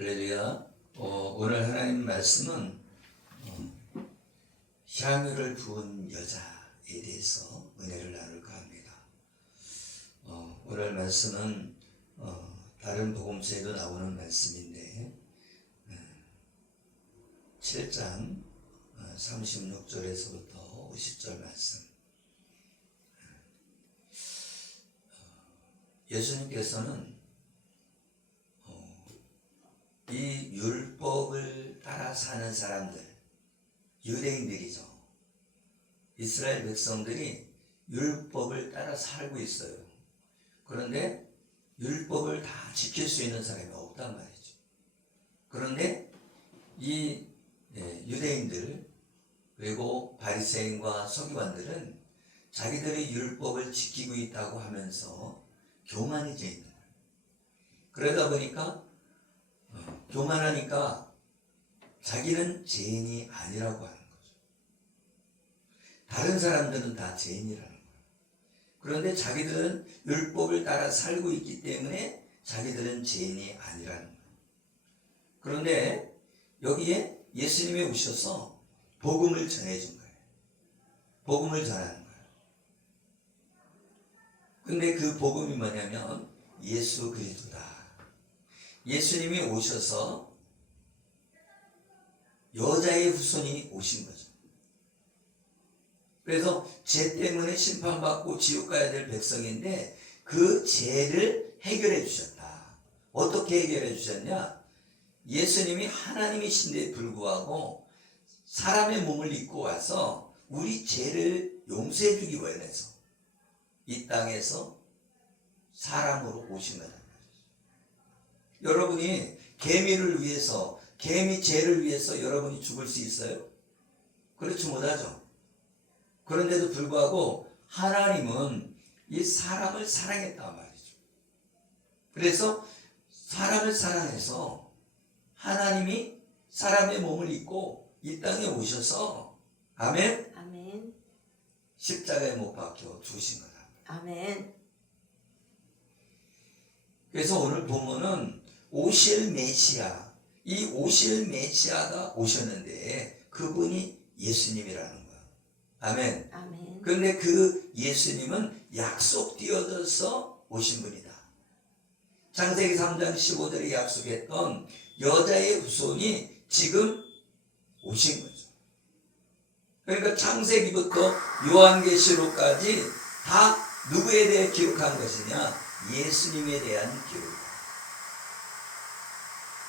할렐루야. 오늘 하나님 말씀은 향유를 부은 여자에 대해서 은혜를 나눌까 합니다. 오늘 말씀은 다른 복음서에도 나오는 말씀인데 7장 36절에서부터 50절 말씀. 예수님께서는 이 율법을 따라 사는 사람들, 유대인들이죠. 이스라엘 백성들이 율법을 따라 살고 있어요. 그런데 율법을 다 지킬 수 있는 사람이 없단 말이죠. 그런데 이 유대인들 그리고 바리새인과 서기관들은 자기들이 율법을 지키고 있다고 하면서 교만해져 있는 거예요. 그러다 보니까 교만하니까 자기는 죄인이 아니라고 하는 거죠. 다른 사람들은 다 죄인이라는 거예요. 그런데 자기들은 율법을 따라 살고 있기 때문에 자기들은 죄인이 아니라는 거예요. 그런데 여기에 예수님이 오셔서 복음을 전해준 거예요. 복음을 전하는 거예요. 근데 그 복음이 뭐냐면 예수 그리스도다. 예수님이 오셔서 여자의 후손이 오신 거죠. 그래서 죄 때문에 심판받고 지옥 가야 될 백성인데 그 죄를 해결해 주셨다. 어떻게 해결해 주셨냐? 예수님이 하나님이신데 불구하고 사람의 몸을 입고 와서 우리 죄를 용서해 주기 원해서 이 땅에서 사람으로 오신 거다. 여러분이 개미를 위해서, 개미 죄를 위해서 여러분이 죽을 수 있어요? 그렇지 못하죠. 그런데도 불구하고 하나님은 이 사람을 사랑했단 말이죠. 그래서 사람을 사랑해서 하나님이 사람의 몸을 입고 이 땅에 오셔서 아멘? 아멘. 십자가에 못 박혀 죽으신 거다. 아멘. 그래서 오늘 보면은 오실 메시아, 이 오실 메시아가 오셨는데 그분이 예수님이라는 거야. 아멘. 아멘. 그런데 그 예수님은 약속되어져서 오신 분이다. 창세기 3장 15절에 약속했던 여자의 후손이 지금 오신 거죠. 그러니까 창세기부터 요한계시록까지 다 누구에 대해 기록한 것이냐? 예수님에 대한 기록이다.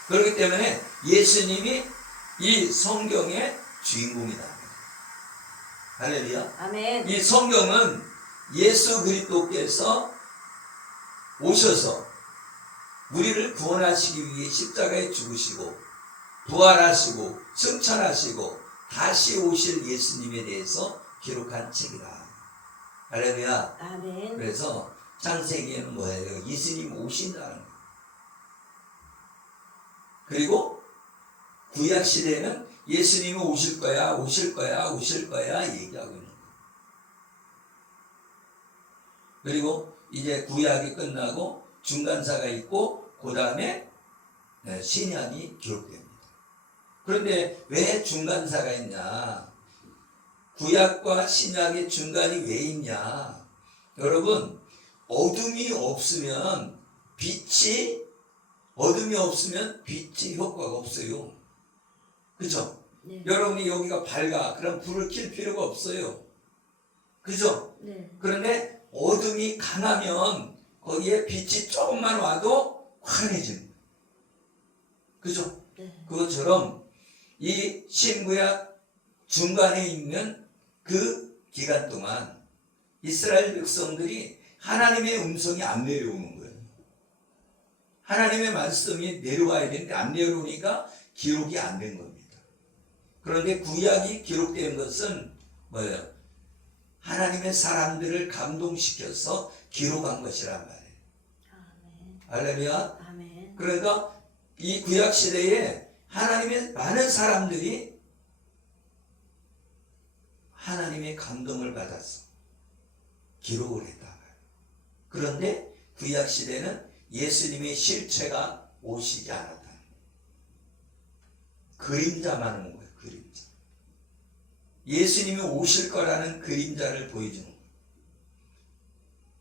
그렇기 때문에 예수님이 이 성경의 주인공이다. 할렐루야. 아멘. 이 성경은 예수 그리스도께서 오셔서 우리를 구원하시기 위해 십자가에 죽으시고 부활하시고 승천하시고 다시 오실 예수님에 대해서 기록한 책이다. 할렐루야. 아멘. 그래서 창세기에는 뭐예요? 예수님 오신다는 거예요. 그리고 구약 시대는 예수님이 오실 거야, 오실 거야, 오실 거야 얘기하고 있는 거예요. 그리고 이제 구약이 끝나고 중간사가 있고 그 다음에 신약이 기록됩니다. 그런데 왜 중간사가 있냐? 구약과 신약의 중간이 왜 있냐? 여러분, 어둠이 없으면 빛이 효과가 없어요. 그죠? 네. 여러분이 여기가 밝아. 그럼 불을 켤 필요가 없어요. 그죠? 네. 그런데 어둠이 강하면 거기에 빛이 조금만 와도 환해지는 거예요. 그죠? 네. 그것처럼 이 신구약 중간에 있는 그 기간 동안 이스라엘 백성들이 하나님의 음성이 안 내려오는 거예요. 하나님의 말씀이 내려와야 되는데 안 내려오니까 기록이 안 된 겁니다. 그런데 구약이 기록된 것은 뭐예요? 하나님의 사람들을 감동시켜서 기록한 것이란 말이에요. 아멘. 할렐루야. 아멘. 그러니까 이 구약 시대에 하나님의 많은 사람들이 하나님의 감동을 받아서 기록을 했다. 그런데 구약 시대는 예수님의 실체가 오시지 않았다. 그림자만 온 거예요. 그림자. 예수님이 오실 거라는 그림자를 보여주는 거예요.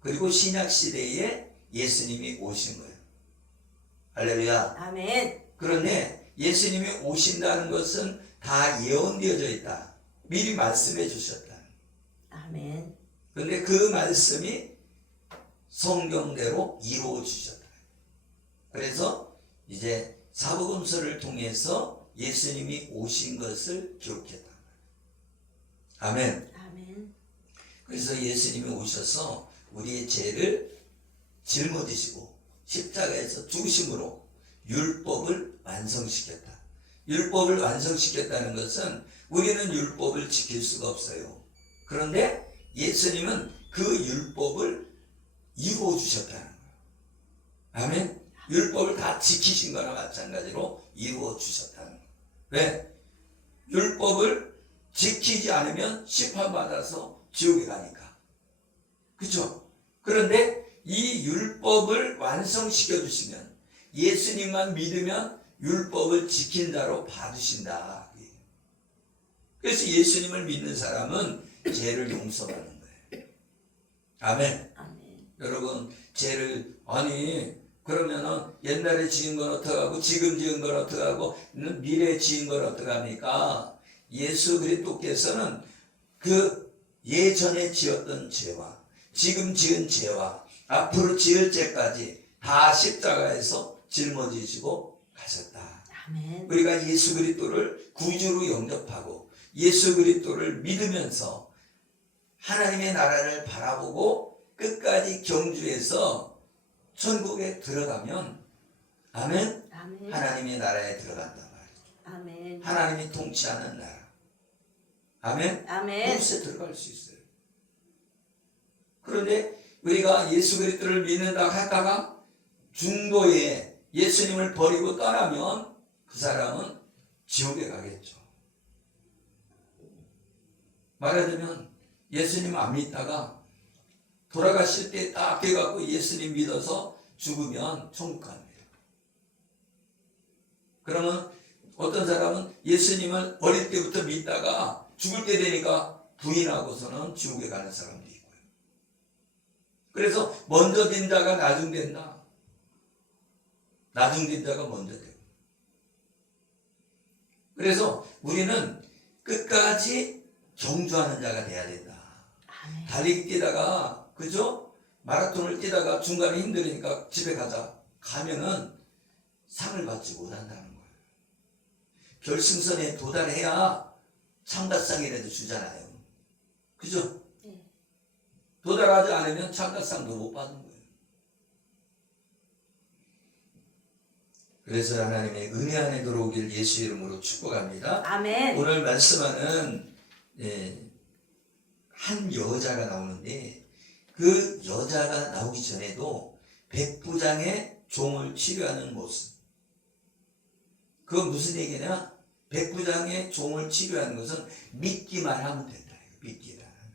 그리고 신약 시대에 예수님이 오신 거예요. 할렐루야. 아멘. 그런데 예수님이 오신다는 것은 다 예언되어져 있다. 미리 말씀해 주셨다. 아멘. 그런데 그 말씀이 성경대로 이루어 주셨다. 그래서 이제 사복음서를 통해서 예수님이 오신 것을 기록했다. 아멘. 아멘. 그래서 예수님이 오셔서 우리의 죄를 짊어지시고 십자가에서 죽으심으로 율법을 완성시켰다. 율법을 완성시켰다는 것은 우리는 율법을 지킬 수가 없어요. 그런데 예수님은 그 율법을 이루어 주셨다는 거예요. 아멘. 율법을 다 지키신 거나 마찬가지로 이루어 주셨다는 거예요. 왜? 율법을 지키지 않으면 심판받아서 지옥에 가니까. 그렇죠? 그런데 이 율법을 완성시켜 주시면 예수님만 믿으면 율법을 지킨 자로 받으신다. 그래서 예수님을 믿는 사람은 죄를 용서받는 거예요. 아멘. 아멘. 여러분, 죄를 그러면은 옛날에 지은 건 어떡하고 지금 지은 건 어떡하고 미래에 지은 건 어떡합니까? 예수 그리스도께서는 그 예전에 지었던 죄와 지금 지은 죄와 앞으로 지을 죄까지 다 십자가에서 짊어지시고 가셨다. 아멘. 우리가 예수 그리스도를 구주로 영접하고 예수 그리스도를 믿으면서 하나님의 나라를 바라보고 끝까지 경주해서 천국에 들어가면 아멘. 아멘. 하나님의 나라에 들어간단 말이죠. 아멘. 하나님이 통치하는 나라. 아멘. 아멘. 그곳에 들어갈 수 있어요. 그런데 우리가 예수 그리스도를 믿는다 하다가 중도에 예수님을 버리고 떠나면 그 사람은 지옥에 가겠죠. 말하자면 예수님 안 믿다가 돌아가실 때 딱 해갖고 예수님 믿어서 죽으면 천국 갑니다. 그러면 어떤 사람은 예수님을 어릴 때부터 믿다가 죽을 때 되니까 부인하고서는 지옥에 가는 사람도 있고요. 그래서 먼저 된 자가 나중된다. 나중된 자가 먼저 되고. 그래서 우리는 끝까지 경주하는 자가 돼야 된다. 아멘. 달리기 뛰다가 그죠? 마라톤을 뛰다가 중간에 힘들으니까 집에 가자. 가면은 상을 받지 못한다는 거예요. 결승선에 도달해야 참가상이라도 주잖아요. 그죠? 네. 도달하지 않으면 참가상도 못 받는 거예요. 그래서 하나님의 은혜 안에 들어오길 예수 이름으로 축복합니다. 아멘. 오늘 말씀하는 한 여자가 나오는데 그 여자가 나오기 전에도 백부장의 종을 치료하는 모습. 그건 무슨 얘기냐? 백부장의 종을 치료하는 것은 믿기만 하면 된다. 믿기만 하면.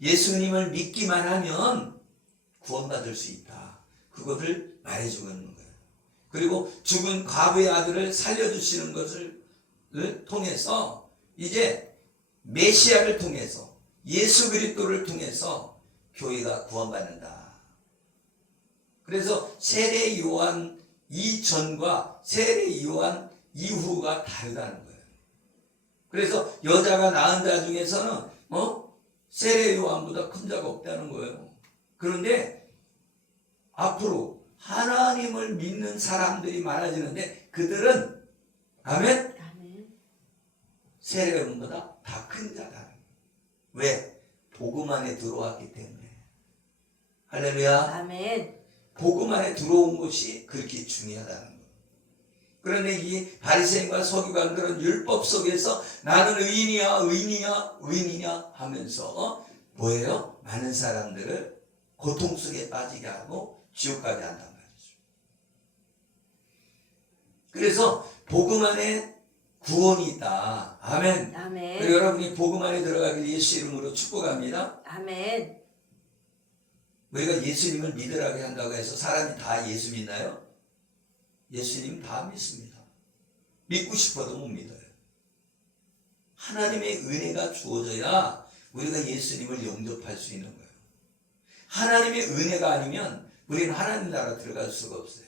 예수님을 믿기만 하면 구원받을 수 있다. 그것을 말해주고 있는 거예요. 그리고 죽은 과부의 아들을 살려주시는 것을 통해서 이제 메시아를 통해서 예수 그리스도를 통해서 교회가 구원받는다. 그래서 세례 요한 이전과 세례 요한 이후가 다르다는 거예요. 그래서 여자가 낳은 자 중에서는 세례 요한보다 큰 자가 없다는 거예요. 그런데 앞으로 하나님을 믿는 사람들이 많아지는데 그들은 아멘. 아멘. 세례 요한보다 다 큰 자다. 왜? 복음 안에 들어왔기 때문에. 할렐루야. 아멘. 복음 안에 들어온 것이 그렇게 중요하다는 거예요. 그런데 이 바리새인과 서기관들은 율법 속에서 나는 의인이냐 하면서 뭐예요? 많은 사람들을 고통 속에 빠지게 하고 지옥 가게 한단 말이죠. 그래서 복음 안에 구원이 있다. 아멘. 아멘. 그리고 여러분이 복음 안에 들어가길 예수 이름으로 축복합니다. 아멘. 우리가 예수님을 믿으라고 한다고 해서 사람이 다 예수 믿나요? 예수님 다 믿습니다. 믿고 싶어도 못 믿어요. 하나님의 은혜가 주어져야 우리가 예수님을 영접할 수 있는 거예요. 하나님의 은혜가 아니면 우리는 하나님 나라 들어갈 수가 없어요.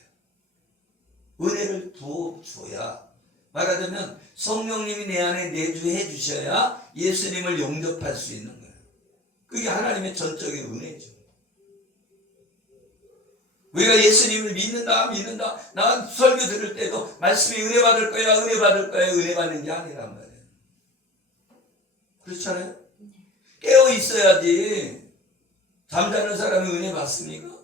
은혜를 부어줘야, 말하자면 성령님이 내 안에 내주해 주셔야 예수님을 영접할 수 있는 거예요. 그게 하나님의 전적인 은혜죠. 우리가 예수님을 믿는다. 나 설교 들을 때도 말씀이 은혜 받을 거야, 은혜 받는 게 아니란 말이에요. 그렇잖아요? 깨어 있어야지. 잠자는 사람이 은혜 받습니까?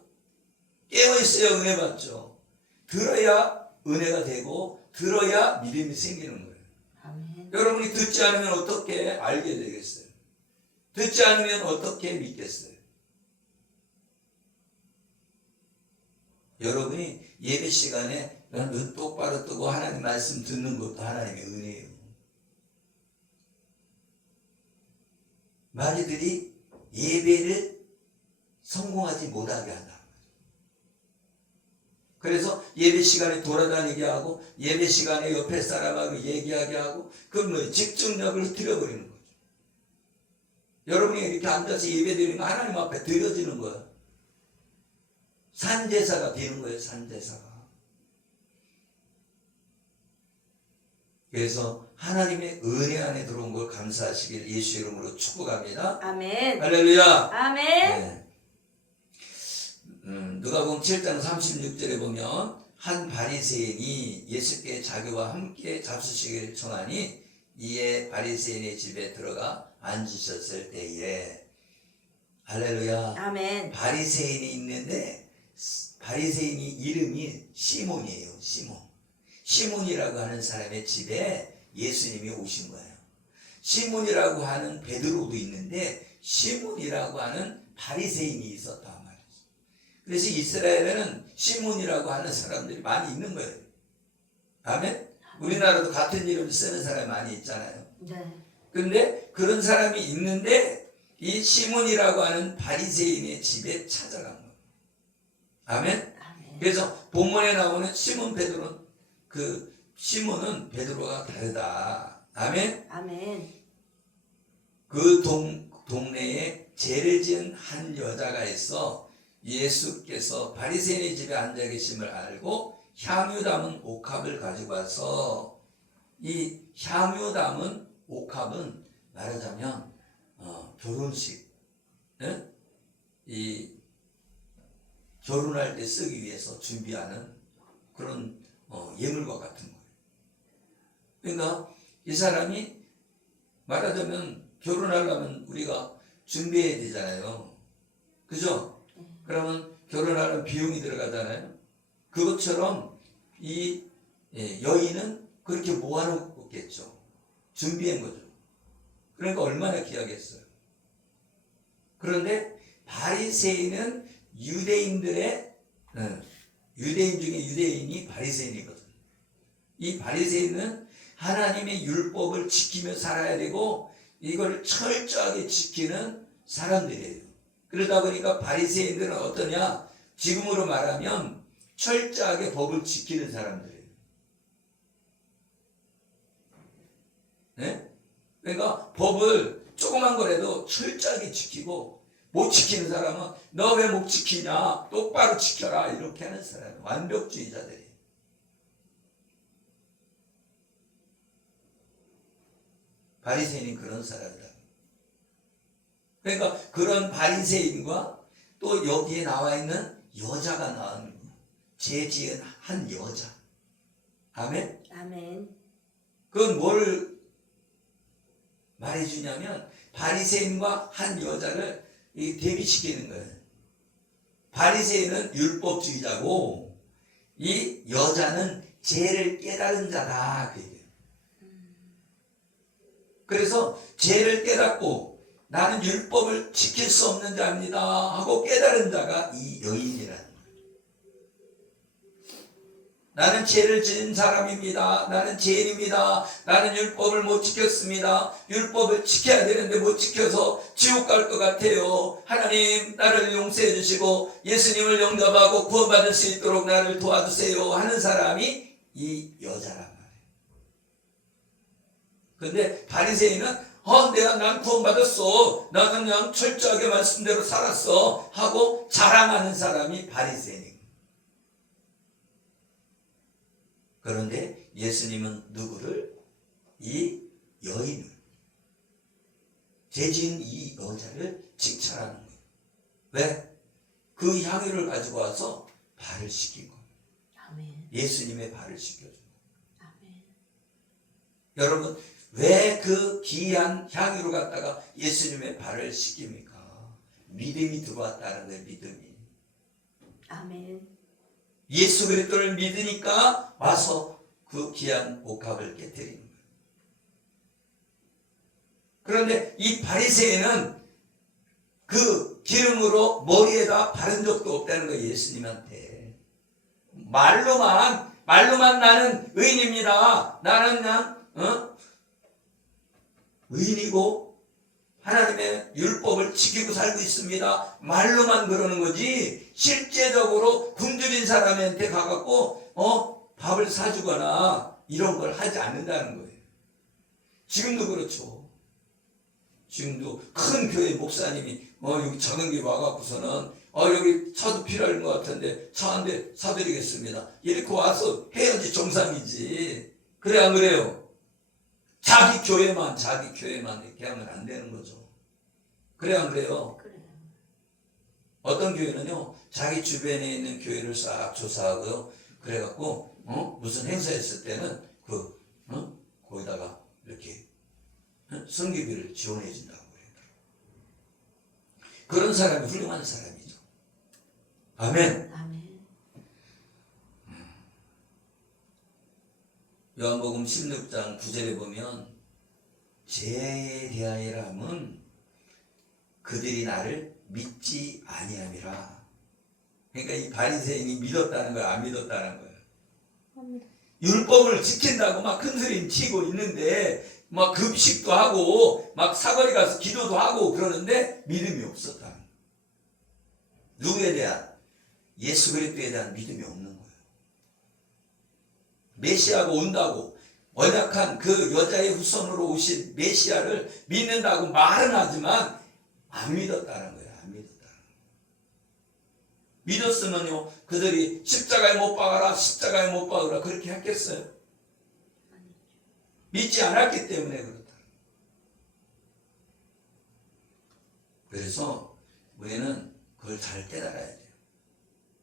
깨어 있어야 은혜 받죠. 들어야 은혜가 되고 들어야 믿음이 생기는 거예요. 아멘. 여러분이 듣지 않으면 어떻게 알게 되겠어요? 듣지 않으면 어떻게 믿겠어요? 여러분이 예배 시간에 눈 똑바로 뜨고 하나님 말씀 듣는 것도 하나님의 은혜예요. 많이들이 예배를 성공하지 못하게 한다. 그래서 예배 시간에 돌아다니게 하고 예배 시간에 옆에 사람하고 얘기하게 하고 그러면 집중력을 흐트려버리는 거죠. 여러분이 이렇게 앉아서 예배 드리는 거 하나님 앞에 드려지는 거예요. 산제사가 되는 거예요. 산제사가. 그래서 하나님의 은혜 안에 들어온 걸 감사하시길 예수 이름으로 축복합니다. 아멘. 할렐루야. 아멘. 네. 누가복음 7장 36절에 보면 한 바리새인이 예수께 자기와 함께 잡수시기를 청하니 이에 바리새인의 집에 들어가 앉으셨을 때에 할렐루야. 아멘. 바리새인이 있는데 바리새인이 이름이 시몬이에요. 시몬이라고 하는 사람의 집에 예수님이 오신 거예요. 시몬이라고 하는 베드로도 있는데 시몬이라고 하는 바리새인이 있었단 말이죠. 그래서 이스라엘에는 시몬이라고 하는 사람들이 많이 있는 거예요. 아멘? 우리나라도 같은 이름 쓰는 사람이 많이 있잖아요. 네. 근데 그런 사람이 있는데 이 시몬이라고 하는 바리새인의 집에 찾아간 거예요. 아멘? 아멘. 그래서 본문에 나오는 시몬 베드로는 시몬은 베드로가 다르다. 아멘? 아멘. 그 동네에 죄를 지은 한 여자가 있어 예수께서 바리새인의 집에 앉아 계심을 알고 향유 담은 옥합을 가지고 와서 이 향유 담은 옥합은 말하자면 결혼식, 이 결혼할 때 쓰기 위해서 준비하는 그런 예물과 같은 거예요. 그러니까 이 사람이 말하자면 결혼하려면 우리가 준비해야 되잖아요. 그죠? 그러면 결혼하려면 비용이 들어가잖아요. 그것처럼 이 여인은 그렇게 모아놓겠죠. 준비한 거죠. 그러니까 얼마나 귀하겠어요. 그런데 바리새인은 유대인 중에 유대인이 바리새인이거든. 이 바리새인은 하나님의 율법을 지키며 살아야 되고 이걸 철저하게 지키는 사람들이에요. 그러다 보니까 바리새인들은 어떠냐? 지금으로 말하면 철저하게 법을 지키는 사람들이에요. 네? 그러니까 법을 조그만 거라도 철저하게 지키고 못 지키는 사람은 너 왜 못 지키냐? 똑바로 지켜라. 이렇게 하는 사람, 완벽주의자들이. 바리새인이 그런 사람이다. 그러니까 그런 바리새인과 또 여기에 나와 있는 여자가 나오는 거예요. 죄 지은 한 여자. 아멘? 아멘. 그건 뭘 말해주냐면 바리새인과 한 여자를 대비시키는 거예요. 바리새인은 율법주의자고 이 여자는 죄를 깨달은 자다. 그 얘기예요. 그래서 죄를 깨닫고 나는 율법을 지킬 수 없는 자입니다 하고 깨달은 자가 이 여인이라는 거예요. 나는 죄를 지은 사람입니다. 나는 죄인입니다. 나는 율법을 못 지켰습니다. 율법을 지켜야 되는데 못 지켜서 지옥 갈 것 같아요. 하나님 나를 용서해 주시고 예수님을 영접하고 구원받을 수 있도록 나를 도와주세요 하는 사람이 이 여자란 말이에요. 근데 바리새인은 난 구원받았어. 나는 그냥 철저하게 말씀대로 살았어. 하고 자랑하는 사람이 바리새인. 그런데 예수님은 누구를? 이 여인을, 죄지은 이 여자를 칭찬하는 거예요. 왜? 그 향유를 가지고 와서 발을 씻긴 겁니다. 아멘. 예수님의 발을 씻겨준 거예요. 아멘. 여러분, 왜 그 귀한 향유를 갖다가 예수님의 발을 씻깁니까? 믿음이 들어왔다는 거예요. 믿음이. 아멘. 예수 그리스도를 믿으니까 와서 그 귀한 옥합을 깨뜨리는 거예요. 그런데 이 바리새인은 그 기름으로 머리에다 바른 적도 없다는 거예요. 예수님한테. 말로만 나는 의인입니다. 나는 그냥 의인이고 하나님의 율법을 지키고 살고 있습니다. 말로만 그러는 거지 실제적으로 굶주린 사람한테 가갖고 밥을 사주거나 이런 걸 하지 않는다는 거예요. 지금도 그렇죠. 지금도 큰 교회 목사님이 여기 작은 교회 와갖고서는 여기 차도 필요한 것 같은데 차 한 대 사드리겠습니다. 이렇게 와서 해야지 정상이지. 그래 안 그래요? 자기 교회만 이렇게 하면 안 되는 거죠. 그래 안 그래요? 그래요. 어떤 교회는요 자기 주변에 있는 교회를 싹 조사하고요. 그래갖고 무슨 행사했을 때는 거기다가 이렇게 성교비를 지원해 준다고 그래요. 그런 사람이 훌륭한 사람이죠. 아멘. 아멘. 요한복음 16장 9절에 보면 죄에 대하여라 함은 그들이 나를 믿지 아니함이라. 그러니까 이 바리새인이 믿었다는 거야, 안 믿었다는 거야? 율법을 지킨다고 막 큰소리 치고 있는데 막 금식도 하고 막 사거리 가서 기도도 하고 그러는데 믿음이 없었다. 누구에 대한? 예수 그리스도에 대한 믿음이 없는 거예요. 메시아가 온다고 언약한 그 여자의 후손으로 오신 메시아를 믿는다고 말은 하지만 안 믿었다는 거예요. 안 믿었다는 거예요. 믿었으면요 그들이 십자가에 못 박아라 그렇게 했겠어요? 믿지 않았기 때문에 그렇다. 그래서 우리는 그걸 잘 깨달아야 돼요.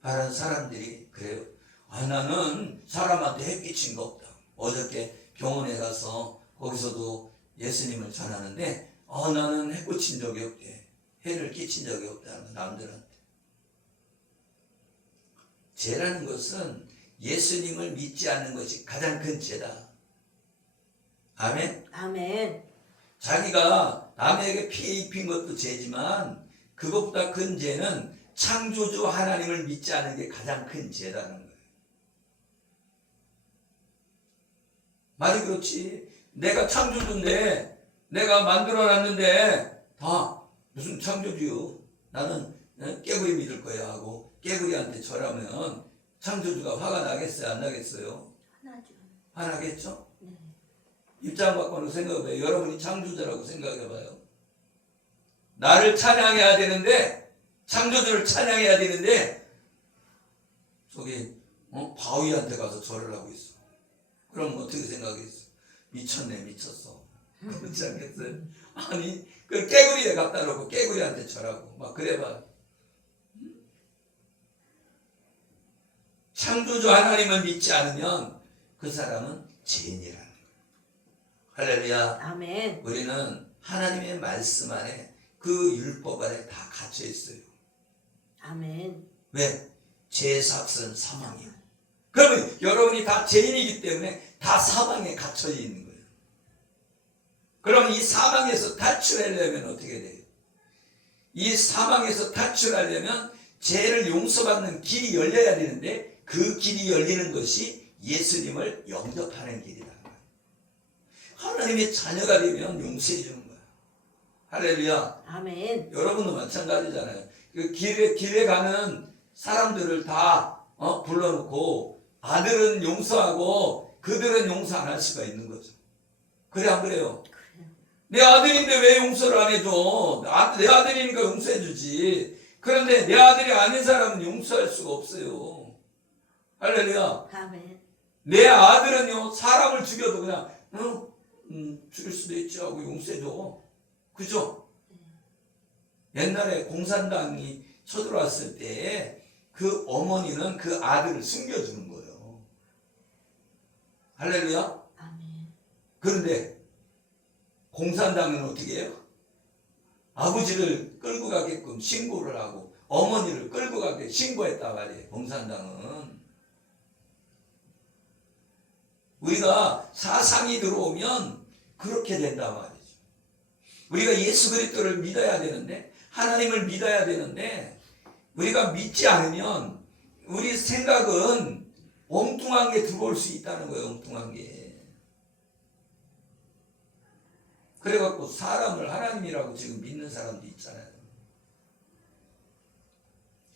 다른 사람들이 그래요. 나는 사람한테 해 끼친 거 없다. 어저께 병원에 가서 거기서도 예수님을 전하는데 나는 해 끼친 적이 없대. 해를 끼친 적이 없다는 거 남들한테. 죄라는 것은 예수님을 믿지 않는 것이 가장 큰 죄다. 아멘. 아멘. 자기가 남에게 피해 입힌 것도 죄지만 그것보다 큰 죄는 창조주 하나님을 믿지 않는 게 가장 큰 죄라는 거예요. 말이 그렇지. 내가 창조주인데 내가 만들어놨는데 다 무슨 창조주요. 나는 깨구리 믿을 거야 하고 깨구리한테 절하면 창조주가 화가 나겠어요? 안 나겠어요? 하나죠. 화나겠죠? 네. 입장 바꿔서 생각해봐요. 여러분이 창조주라고 생각해봐요. 나를 찬양해야 되는데 창조주를 찬양해야 되는데 저기 바위한테 가서 절을 하고 있어. 그럼 어떻게 생각했어? 미쳤어. 그렇지 않겠어요? 아니 그 깨구리에 갖다 놓고 깨구리한테 절하고 막 그래봐. 창조주 하나님을 믿지 않으면 그 사람은 죄인이라는 거예요. 할렐루야. 아멘. 우리는 하나님의 말씀 안에 그 율법 안에 다 갇혀 있어요. 아멘. 왜? 죄의 삭은 사망이에요. 그러면 여러분이 다 죄인이기 때문에 다 사망에 갇혀 있는 거예요. 그럼 이 사망에서 탈출하려면 어떻게 돼요? 이 사망에서 탈출하려면 죄를 용서받는 길이 열려야 되는데 그 길이 열리는 것이 예수님을 영접하는 길이다. 하나님의 자녀가 되면 용서해 주는 거야. 할렐루야. 아멘. 여러분도 마찬가지잖아요. 그 길에 가는 사람들을 다 불러놓고 아들은 용서하고 그들은 용서 안 할 수가 있는 거죠. 그래 안 그래요? 그래요. 내 아들인데 왜 용서를 안 해줘? 내 아들이니까 용서해 주지. 그런데 내 아들이 아닌 사람은 용서할 수가 없어요. 할렐루야. 아멘. 내 아들은요, 사람을 죽여도 그냥 죽일 수도 있지 하고 용서해줘. 그죠? 옛날에 공산당이 쳐들어왔을 때 그 어머니는 그 아들을 숨겨주는 거예요. 할렐루야. 아멘. 그런데 공산당은 어떻게 해요? 아버지를 끌고 가게끔 신고를 하고 어머니를 끌고 가게 신고했단 말이에요. 공산당은. 우리가 사상이 들어오면 그렇게 된단 말이죠. 우리가 예수 그리스도를 믿어야 되는데, 하나님을 믿어야 되는데, 우리가 믿지 않으면 우리 생각은 엉뚱한 게 들어올 수 있다는 거예요. 엉뚱한 게. 그래갖고 사람을 하나님이라고 지금 믿는 사람도 있잖아요.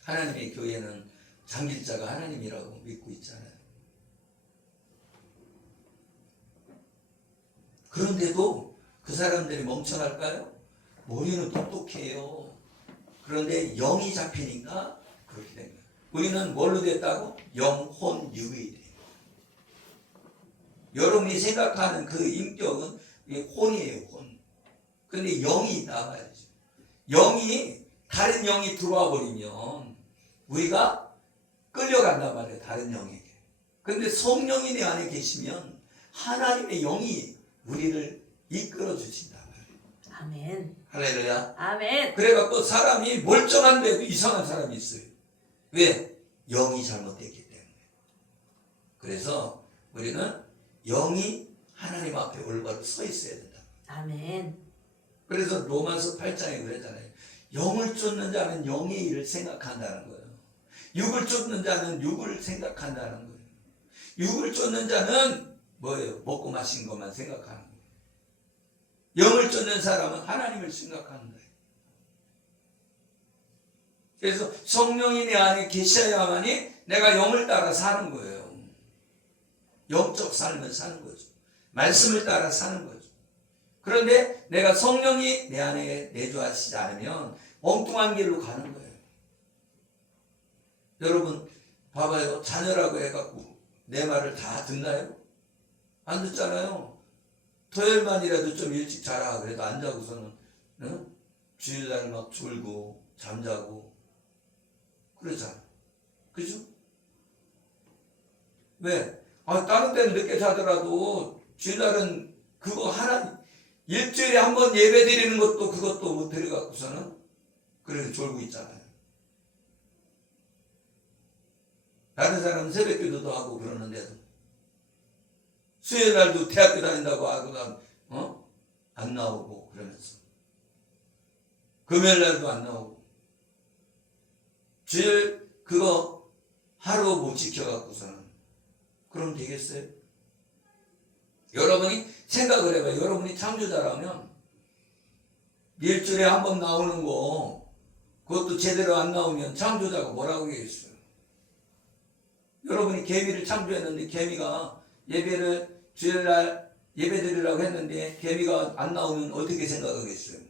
하나님의 교회는 장길자가 하나님이라고 믿고 있잖아요. 그런데도 그 사람들이 멍청할까요? 머리는 똑똑해요. 그런데 영이 잡히니까 그렇게 됩니다. 우리는 뭘로 됐다고? 영혼 육이 돼요. 여러분이 생각하는 그 인격은 혼이에요, 혼. 그런데 영이 있다 말이죠. 영이, 다른 영이 들어와 버리면 우리가 끌려간단 말이에요, 다른 영에게. 그런데 성령이 내 안에 계시면 하나님의 영이 우리를 이끌어 주신다 말이에요. 아멘. 할렐루야. 아멘. 그래갖고 사람이 멀쩡한데도 이상한 사람이 있어요. 왜? 영이 잘못됐기 때문에. 그래서 우리는 영이 하나님 앞에 올바로 서 있어야 된다. 아멘. 그래서 로마서 8장에 그랬잖아요. 영을 쫓는 자는 영의 일을 생각한다는 거예요. 육을 쫓는 자는 육을 생각한다는 거예요. 육을 쫓는 자는 뭐예요? 먹고 마신 것만 생각하는 거예요. 영을 쫓는 사람은 하나님을 생각하는 거예요. 그래서 성령이 내 안에 계셔야만이 내가 영을 따라 사는 거예요. 영적 삶을 사는 거죠. 말씀을 따라 사는 거죠. 그런데 내가 성령이 내 안에 내주하시지 않으면 엉뚱한 길로 가는 거예요. 여러분 봐봐요. 자녀라고 해갖고 내 말을 다 듣나요? 안 듣잖아요. 토요일만이라도 좀 일찍 자라 그래도 안 자고서는 주일날 막 졸고 잠자고 그러잖아. 그죠? 왜? 다른 때는 늦게 자더라도 주일날은 그거 하나 일주일에 한 번 예배 드리는 것도 그것도 못 드려갖고서는 그래서 졸고 있잖아요. 다른 사람은 새벽 기도도 하고 그러는데도 수요일 날도 대학교 다닌다고 하고 안 나오고 그러면서 금요일 날도 안 나오고 주일 그거 하루 못 지켜갖고서는 그럼 되겠어요? 여러분이 생각을 해봐요. 여러분이 창조자라면 일주일에 한 번 나오는 거 그것도 제대로 안 나오면 창조자가 뭐라고 하겠어요? 여러분이 개미를 창조했는데 개미가 예배를 주일날 예배 드리려고 했는데 개미가 안 나오면 어떻게 생각하겠어요?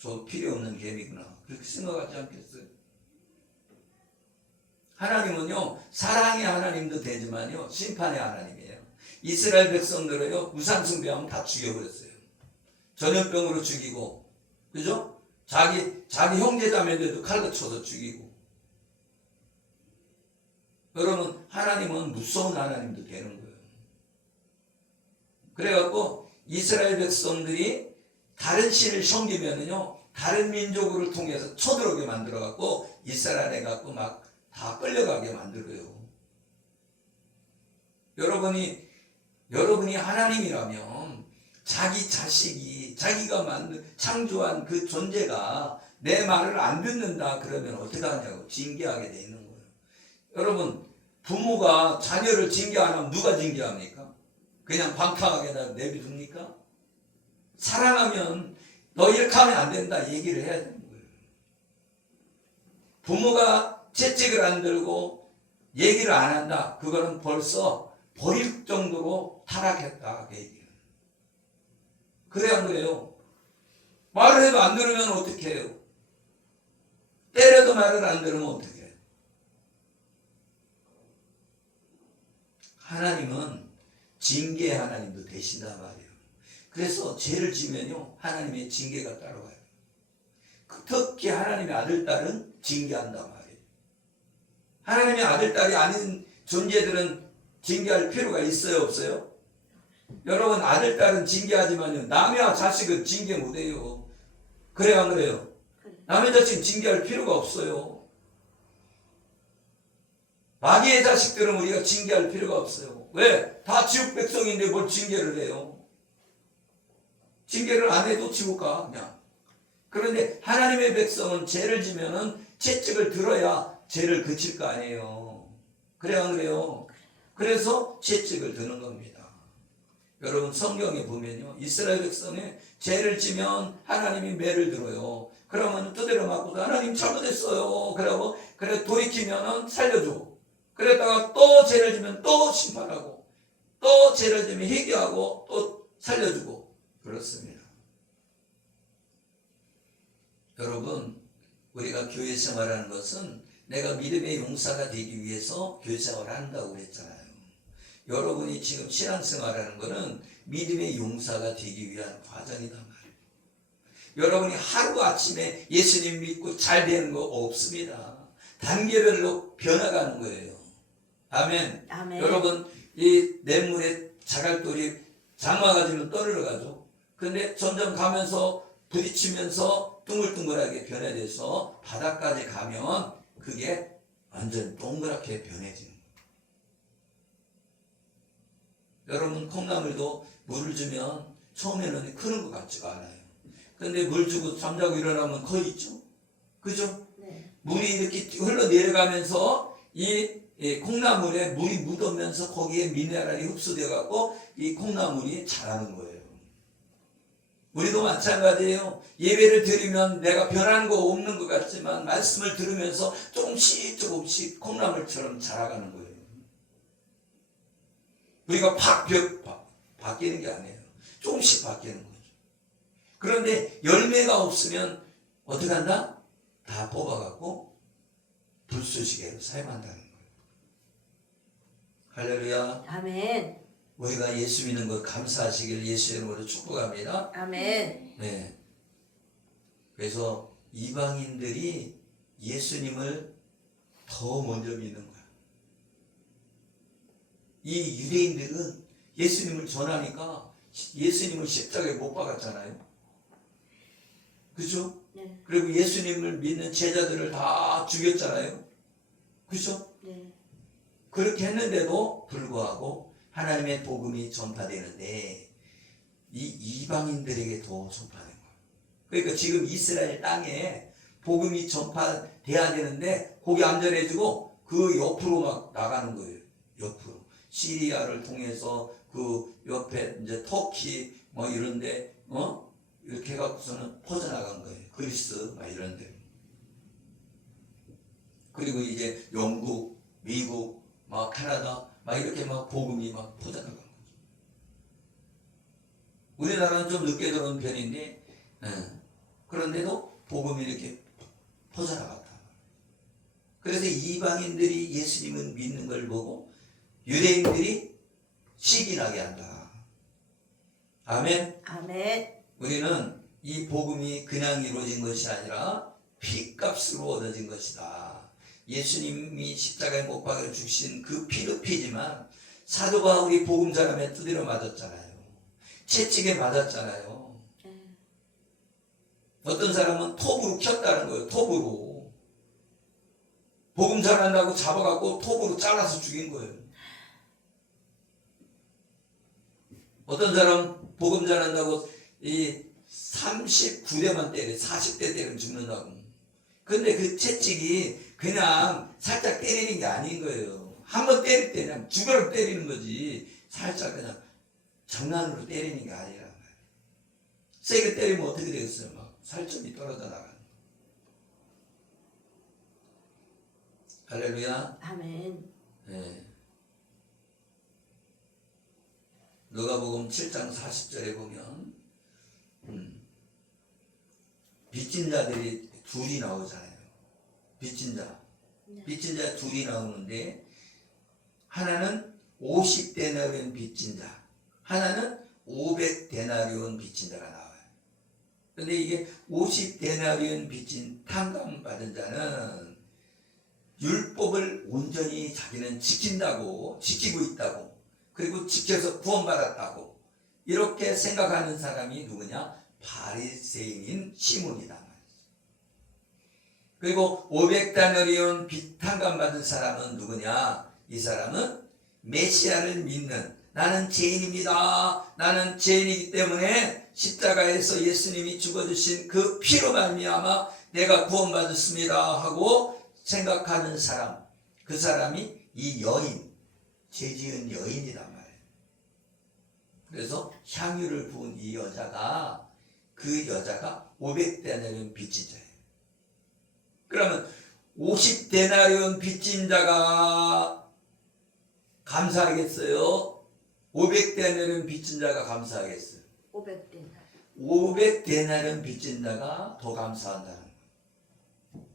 저 필요 없는 개미구나. 그렇게 생각하지 않겠어요? 하나님은요, 사랑의 하나님도 되지만요, 심판의 하나님이에요. 이스라엘 백성들은요, 우상숭배하면 다 죽여버렸어요. 전염병으로 죽이고, 그죠? 자기 형제 자매들도 칼로 쳐서 죽이고. 여러분, 하나님은 무서운 하나님도 되는 거예요. 그래갖고, 이스라엘 백성들이 다른 신을 섬기면은요, 다른 민족을 통해서 쳐들어오게 만들어갖고, 이스라엘에 갖고 막 다 끌려가게 만들어요. 여러분이 하나님이라면 자기 자식이 자기가 창조한 그 존재가 내 말을 안 듣는다 그러면 어떻게 하냐고 징계하게 돼 있는 거예요. 여러분 부모가 자녀를 징계 안 하면 누가 징계합니까? 그냥 방탕하게 내비둡니까? 사랑하면 너 이렇게 하면 안 된다 얘기를 해야 되는 거예요. 부모가 채찍을 안 들고 얘기를 안 한다. 그거는 벌써 버릴 정도로 타락했다. 그 얘기는. 그래 안 그래요? 말을 해도 안 들으면 어떻게 해요? 때려도 말을 안 들으면 어떻게 해요? 하나님은 징계 하나님도 되신단 말이에요. 그래서 죄를 지면요 하나님의 징계가 따라와요. 특히 하나님의 아들, 딸은 징계한단 말이에요. 하나님의 아들, 딸이 아닌 존재들은 징계할 필요가 있어요, 없어요? 여러분, 아들, 딸은 징계하지만요 남의 자식은 징계 못해요. 그래요, 안 그래요? 남의 자식은 징계할 필요가 없어요. 마귀의 자식들은 우리가 징계할 필요가 없어요. 왜? 다 지옥 백성인데 뭘 징계를 해요? 징계를 안 해도 지옥 가 그냥. 그런데 하나님의 백성은 죄를 지면은 채찍을 들어야 죄를 그칠 거 아니에요. 그래요, 안 그래요? 그래서 채찍을 드는 겁니다. 여러분, 성경에 보면요 이스라엘 백성이 죄를 지면 하나님이 매를 들어요. 그러면 두드려 맞고도 하나님 잘못했어요. 그러고 그래 돌이키면은 살려줘. 그랬다가 또 죄를 지면 또 심판하고 또 죄를 지면 회개하고 또 살려주고 그렇습니다. 여러분, 우리가 교회 생활하는 것은 내가 믿음의 용사가 되기 위해서 교회 생활을 한다고 그랬잖아요. 여러분이 지금 신앙생활하는 것은 믿음의 용사가 되기 위한 과정이단 말이에요. 여러분이 하루아침에 예수님 믿고 잘 되는 거 없습니다. 단계별로 변화가는 거예요. 아멘. 아멘. 여러분, 이 냇물에 자갈돌이 장마가 지면 떠내려 가죠. 근데 점점 가면서 부딪히면서 둥글둥글하게 변해져서 바닥까지 가면 그게 완전 동그랗게 변해지는 거예요. 여러분, 콩나물도 물을 주면 처음에는 크는 것 같지가 않아요. 근데 물 주고 잠자고 일어나면 거의 있죠. 그죠? 네. 물이 이렇게 흘러내려가면서 이 콩나물에 물이 묻으면서 거기에 미네랄이 흡수되어 갖고 이 콩나물이 자라는 거예요. 우리도 마찬가지예요. 예배를 드리면 내가 변하는 거 없는 것 같지만 말씀을 들으면서 조금씩 콩나물처럼 자라가는 거예요. 우리가 바뀌는 게 아니에요. 조금씩 바뀌는 거죠. 그런데 열매가 없으면 어떻게 한다? 다 뽑아갖고 불쏘시개로 사용한다는 거예요. 할렐루야. 아멘. 우리가 예수 믿는 것 감사하시길 예수의 이름으로 축복합니다. 아멘. 네. 그래서 이방인들이 예수님을 더 먼저 믿는 거야. 이 유대인들은 예수님을 전하니까 예수님을 십자가에 못 박았잖아요. 그죠? 네. 그리고 예수님을 믿는 제자들을 다 죽였잖아요. 그죠? 네. 그렇게 했는데도 불구하고 하나님의 복음이 전파되는데 이 이방인들에게 더 전파된 거예요. 그러니까 지금 이스라엘 땅에 복음이 전파돼야 되는데 거기 안 전해지고 그 옆으로 막 나가는 거예요. 옆으로. 시리아를 통해서 그 옆에 이제 터키 뭐 이런데 이렇게 해갖고서는 퍼져나간 거예요. 그리스 막 이런데. 그리고 이제 영국, 미국, 막 캐나다 막 이렇게 막 복음이 막 퍼져나간 거죠. 우리나라는 좀 늦게 들어온 편인데 그런데도 복음이 이렇게 퍼져나갔다. 그래서 이방인들이 예수님을 믿는 걸 보고 유대인들이 시기나게 한다. 아멘. 아멘. 우리는 이 복음이 그냥 이루어진 것이 아니라 피값으로 얻어진 것이다. 예수님이 십자가에 못 박아 주신 그 피도 피지만 사도 바울이 복음 전함에 두드려 맞았잖아요. 채찍에 맞았잖아요. 어떤 사람은 톱으로 켰다는 거예요. 톱으로. 복음 전한다고 잡아갖고 톱으로 잘라서 죽인 거예요. 어떤 사람 복음 전한다고 이 39대만 때려 40대 때리면 죽는다고. 근데 그 채찍이 그냥 살짝 때리는 게 아닌 거예요. 한번 때릴 때 그냥 죽으라고 때리는 거지 살짝 그냥 장난으로 때리는 게 아니란 말이에요. 세게 때리면 어떻게 되겠어요? 막 살점이 떨어져 나가는. 할렐루야. 아멘. 네. 누가복음 7장 40절에 보면 빚진 자들이 둘이 나오잖아요. 빚진 자. 네. 빚진 자 둘이 나오는데 하나는 50데나리온 빚진 자, 하나는 500데나리온 빚진 자가 나와요. 근데 이게 50데나리온 빚진 탕감 받은 자는 율법을 온전히 자기는 지키고 있다고, 그리고 지켜서 구원받았다고 이렇게 생각하는 사람이 누구냐? 바리새인인 시몬이다 말이죠. 그리고 500데나리온 빚 탕감 받은 사람은 누구냐? 이 사람은 메시아를 믿는, 나는 죄인입니다. 나는 죄인이기 때문에 십자가에서 예수님이 죽어주신 그 피로 말미암아 내가 구원받았습니다 하고 생각하는 사람, 그 사람이 이 여인, 죄지은 여인이란 말이에요. 그래서 향유를 부은 이 여자가, 그 여자가 500데나리온 빚진 자예요. 그러면 50데나리온 빚진 자가 감사하겠어요? 500데나리온 빚진 자가 감사하겠어요? 500데나리온. 500데나리온 빚진 자가 더 감사한다는 거예요.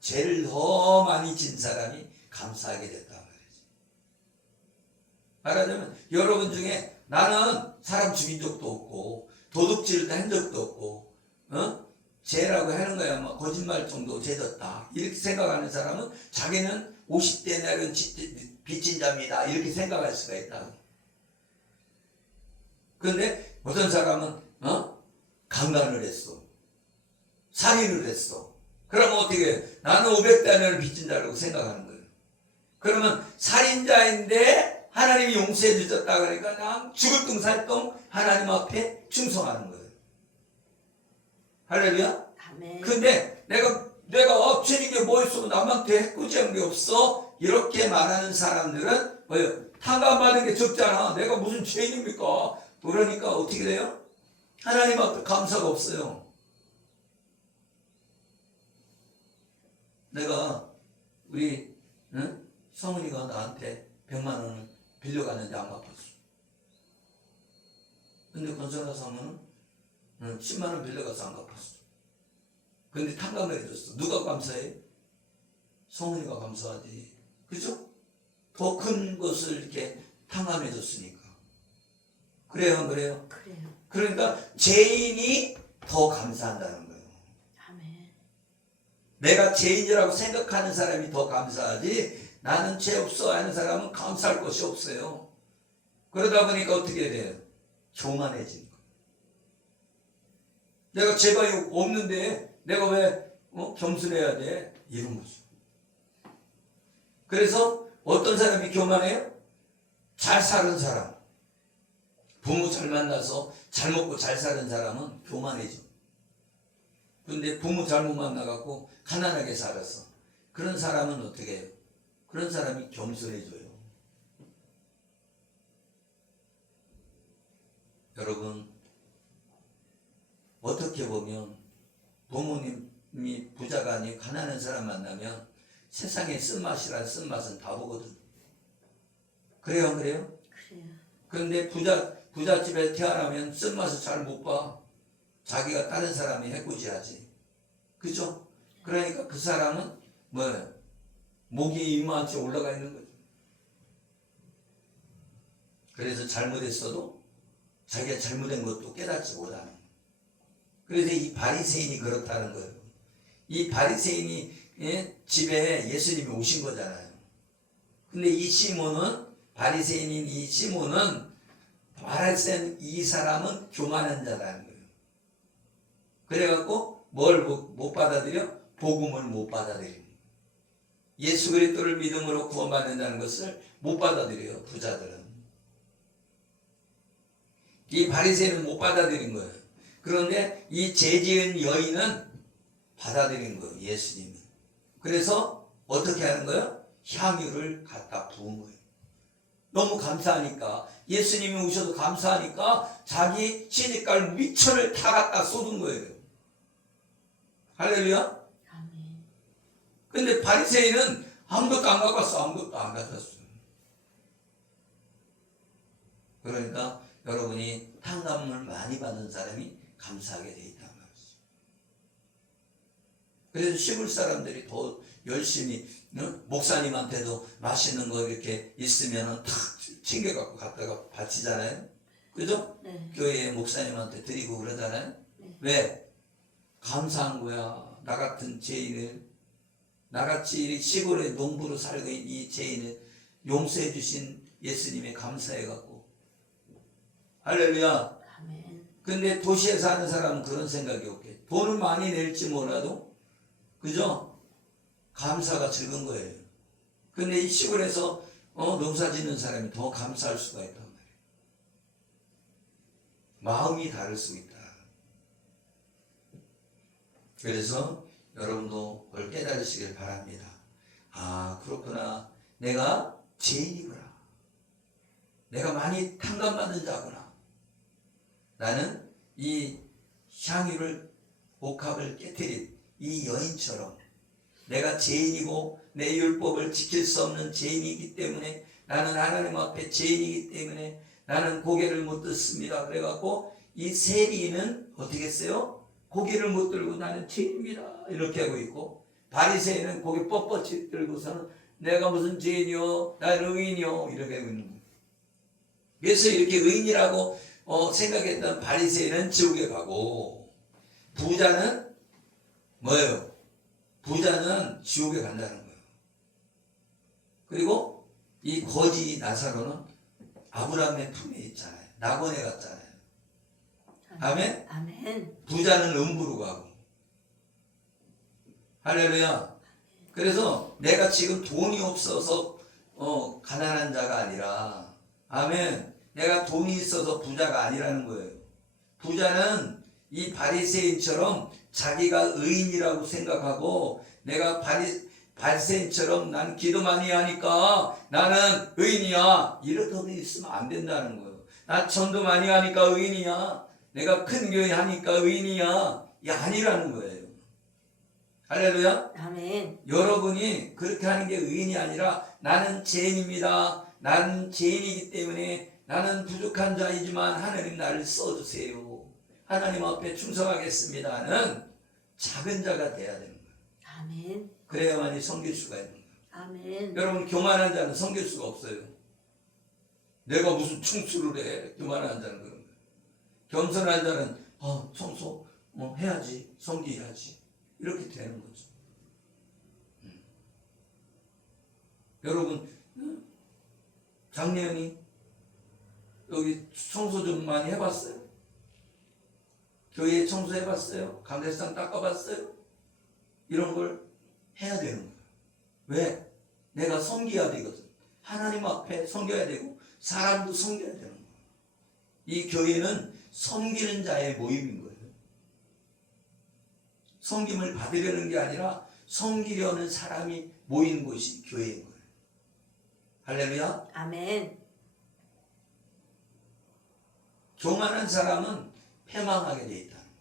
죄를 더 많이 진 사람이 감사하게 됐단 말이죠. 말하자면 여러분 중에 나는 사람 죽인 적도 없고 도둑질도 한 적도 없고 죄라고 하는 거야 뭐 거짓말 정도 죄졌다 이렇게 생각하는 사람은 자기는 50데나리온 빚진 자입니다 이렇게 생각할 수가 있다. 그런데 어떤 사람은 강간을 했어, 살인을 했어. 그러면 어떻게 해? 나는 500데나리온 빚진 자라고 생각하는 거예요. 그러면 살인자인데 하나님이 용서해 주셨다 그러니까 그냥 죽을 둥살둥 하나님 앞에 충성하는 거예요. 할렐루야. 아멘. 근데 내가 죄진 게 뭐 있어, 남한테 해코지한 게 없어 이렇게 말하는 사람들은 뭐예요? 탕감받은 게 적잖아. 내가 무슨 죄인입니까? 그러니까 어떻게 돼요? 하나님 앞에 감사가 없어요. 내가 우리 성은이가 나한테 100만 원을 빌려갔는데 안 갚았어. 근데 건설가 사모는 10만 원 빌려가서 안 갚았어. 근데 탕감을 해줬어. 누가 감사해? 성은이가 감사하지. 그죠? 더 큰 것을 이렇게 탕감해줬으니까. 그래요, 안 그래요? 그래요. 그러니까 죄인이 더 감사한다는 거예요. 아멘. 내가 죄인이라고 생각하는 사람이 더 감사하지, 나는 죄 없어 하는 사람은 감사할 것이 없어요. 그러다 보니까 어떻게 돼요? 교만해지는 거예요. 내가 죄가 없는데 내가 왜 겸손해야 돼? 이런 거죠. 그래서 어떤 사람이 교만해요? 잘 사는 사람, 부모 잘 만나서 잘 먹고 잘 사는 사람은 교만해져. 근데 부모 잘못 만나갖고 가난하게 살았어. 그런 사람은 어떻게 해요? 그런 사람이 겸손해져요. 여러분, 어떻게 보면 부모님이 부자가 아니고 가난한 사람 만나면 세상에 쓴맛이란 쓴맛은 다 보거든. 그래요, 안 그래요? 그래요. 그런데 부잣집에 태어나면 쓴맛을 잘 못 봐. 자기가 다른 사람이 해코지하지. 그죠? 그러니까 그 사람은 뭐예요? 목이 이마한테 올라가 있는 거죠. 그래서 잘못했어도 자기가 잘못한 것도 깨닫지 못하는 거예요. 그래서 이 바리새인이 그렇다는 거예요. 이 바리새인이 집에 예수님이 오신 거잖아요. 근데 이 시몬은, 바리새인인 이 시몬은 바리새인 이 사람은 교만한 자라는 거예요. 그래갖고 뭘 못 받아들여? 복음을 못 받아들여요. 예수 그리스도를 믿음으로 구원받는다는 것을 못 받아들여요, 부자들은. 이 바리새인은 못 받아들인 거예요. 그런데 이 죄 지은 여인은 받아들인 거예요, 예수님은. 그래서 어떻게 하는 거예요? 향유를 갖다 부은 거예요. 너무 감사하니까, 예수님이 오셔도 감사하니까 자기 시집갈 미천을 다 갖다 쏟은 거예요. 할렐루야. 아멘. 근데 바리새인은 아무것도 안 갖고 아무것도 안 가져왔어요. 그러니까 여러분이 탕감을 많이 받은 사람이 감사하게 돼 있단 말이죠. 그래서 시골 사람들이 더 열심히 목사님한테도 맛있는 거 이렇게 있으면 탁 챙겨갖고 갖다가 바치잖아요. 그죠? 네. 교회 목사님한테 드리고 그러잖아요. 네. 왜? 감사한 거야. 나 같은 죄인을, 나같이 시골에 농부로 살고 있는 이 죄인을 용서해 주신 예수님에 감사해갖고. 할렐루야. 아멘. 근데 도시에 사는 사람은 그런 생각이 없게. 돈을 많이 낼지 몰라도, 그죠? 감사가 적은 거예요. 근데 이 시골에서 농사 짓는 사람이 더 감사할 수가 있단 말이에요. 마음이 다를 수 있다. 그래서 여러분도 그걸 깨달으시길 바랍니다. 아, 그렇구나. 내가 죄인이구나. 내가 많이 탕감받은 자구나. 나는 이 향유를, 옥합을 깨뜨린 이 여인처럼 내가 죄인이고 내 율법을 지킬 수 없는 죄인이기 때문에, 나는 하나님 앞에 죄인이기 때문에 나는 고개를 못 듣습니다. 그래갖고 이 세리는 어떻게 했어요? 고개를 못 들고 나는 죄인입니다 이렇게 하고 있고, 바리새인은 고개 뻣뻣이 들고서는 내가 무슨 죄인이요, 나는 의인이요 이렇게 하고 있는 거예요. 그래서 이렇게 의인이라고 생각했던 바리새인은 지옥에 가고, 부자는 뭐예요? 부자는 지옥에 간다는 거예요. 그리고 이 거지 나사로는 아브라함의 품에 있잖아요. 낙원에 갔잖아요. 아멘? 아멘. 부자는 음부로 가고. 할렐루야. 그래서 내가 지금 돈이 없어서 가난한 자가 아니라, 아멘, 내가 돈이 있어서 부자가 아니라는 거예요. 부자는 이 바리새인처럼 자기가 의인이라고 생각하고, 내가 바리새인처럼 난 기도 많이 하니까 나는 의인이야 이렇게 있으면 안 된다는 거예요. 나 전도 많이 하니까 의인이야, 내가 큰 교회 하니까 의인이야, 이게 아니라는 거예요. 할렐루야. 아멘. 여러분이 그렇게 하는 게 의인이 아니라, 나는 죄인입니다, 나는 죄인이기 때문에 나는 부족한 자이지만 하나님 나를 써주세요, 하나님 앞에 충성하겠습니다는 작은 자가 돼야 되는 거예요. 아멘. 그래야만이 섬길 수가 있는 거예요. 아멘. 여러분, 교만한 자는 섬길 수가 없어요. 내가 무슨 충수를 해. 교만한 자는 그런 거예요. 겸손한 자는 청소 해야지, 섬기야지 이렇게 되는 거죠. 여러분, 장례연이 여기 청소 좀 많이 해봤어요? 교회 청소해봤어요? 강대상 닦아봤어요? 이런 걸 해야 되는 거예요. 왜? 내가 섬겨야 되거든. 하나님 앞에 섬겨야 되고 사람도 섬겨야 되는 거예요. 이 교회는 섬기는 자의 모임인 거예요. 섬김을 받으려는 게 아니라 섬기려는 사람이 모인 곳이 교회인 거예요. 할렐루야. 아멘. 교만한 사람은 패망하게 돼 있다는 거예요.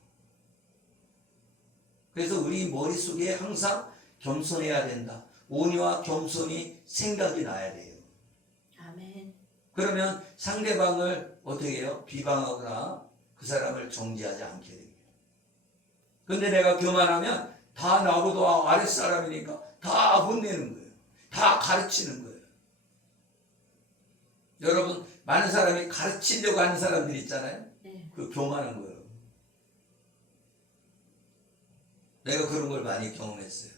그래서 우리 머릿속에 항상 겸손해야 된다. 온유와 겸손이 생각이 나야 돼요. 아멘. 그러면 상대방을 어떻게 해요? 비방하거나 그 사람을 정죄하지 않게 됩니다. 근데 내가 교만하면 다 나보다 아랫사람이니까 다 혼내는 거예요. 다 가르치는 거예요. 여러분, 많은 사람이 가르치려고 하는 사람들이 있잖아요. 네. 그 교만한 거예요. 내가 그런 걸 많이 경험했어요.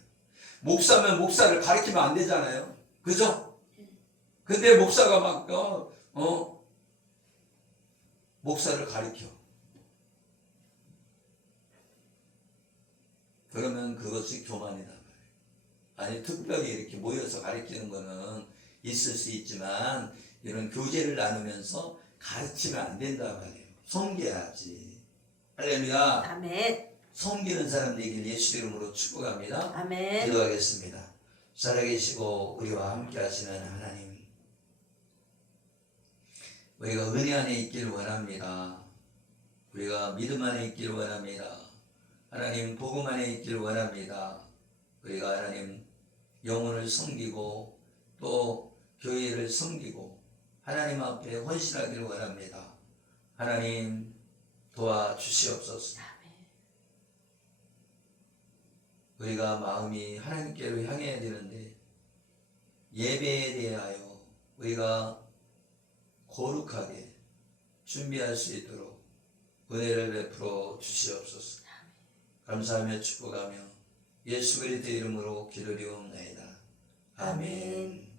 목사면 목사를 가르치면 안 되잖아요. 그죠? 근데 목사가 막 목사를 가르쳐. 그러면 그것이 교만이다 말이에요. 아니, 특별히 이렇게 모여서 가르치는 거는 있을 수 있지만 이런 교제를 나누면서 가르치면 안 된다 말이에요. 섬겨야지. 할렐루야. 아멘. 섬기는 사람 되길 예수 이름으로 축복합니다. 아멘. 기도하겠습니다. 살아계시고 우리와 함께 하시는 하나님, 우리가 은혜 안에 있길 원합니다. 우리가 믿음 안에 있길 원합니다. 하나님, 복음 안에 있길 원합니다. 우리가 하나님 영혼을 섬기고 또 교회를 섬기고 하나님 앞에 헌신하기를 원합니다. 하나님 도와주시옵소서. 우리가 마음이 하나님께로 향해야 되는데 예배에 대하여 우리가 거룩하게 준비할 수 있도록 은혜를 베풀어 주시옵소서. 감사하며 축복하며 예수 그리스도의 이름으로 기도드리옵나이다. 아멘.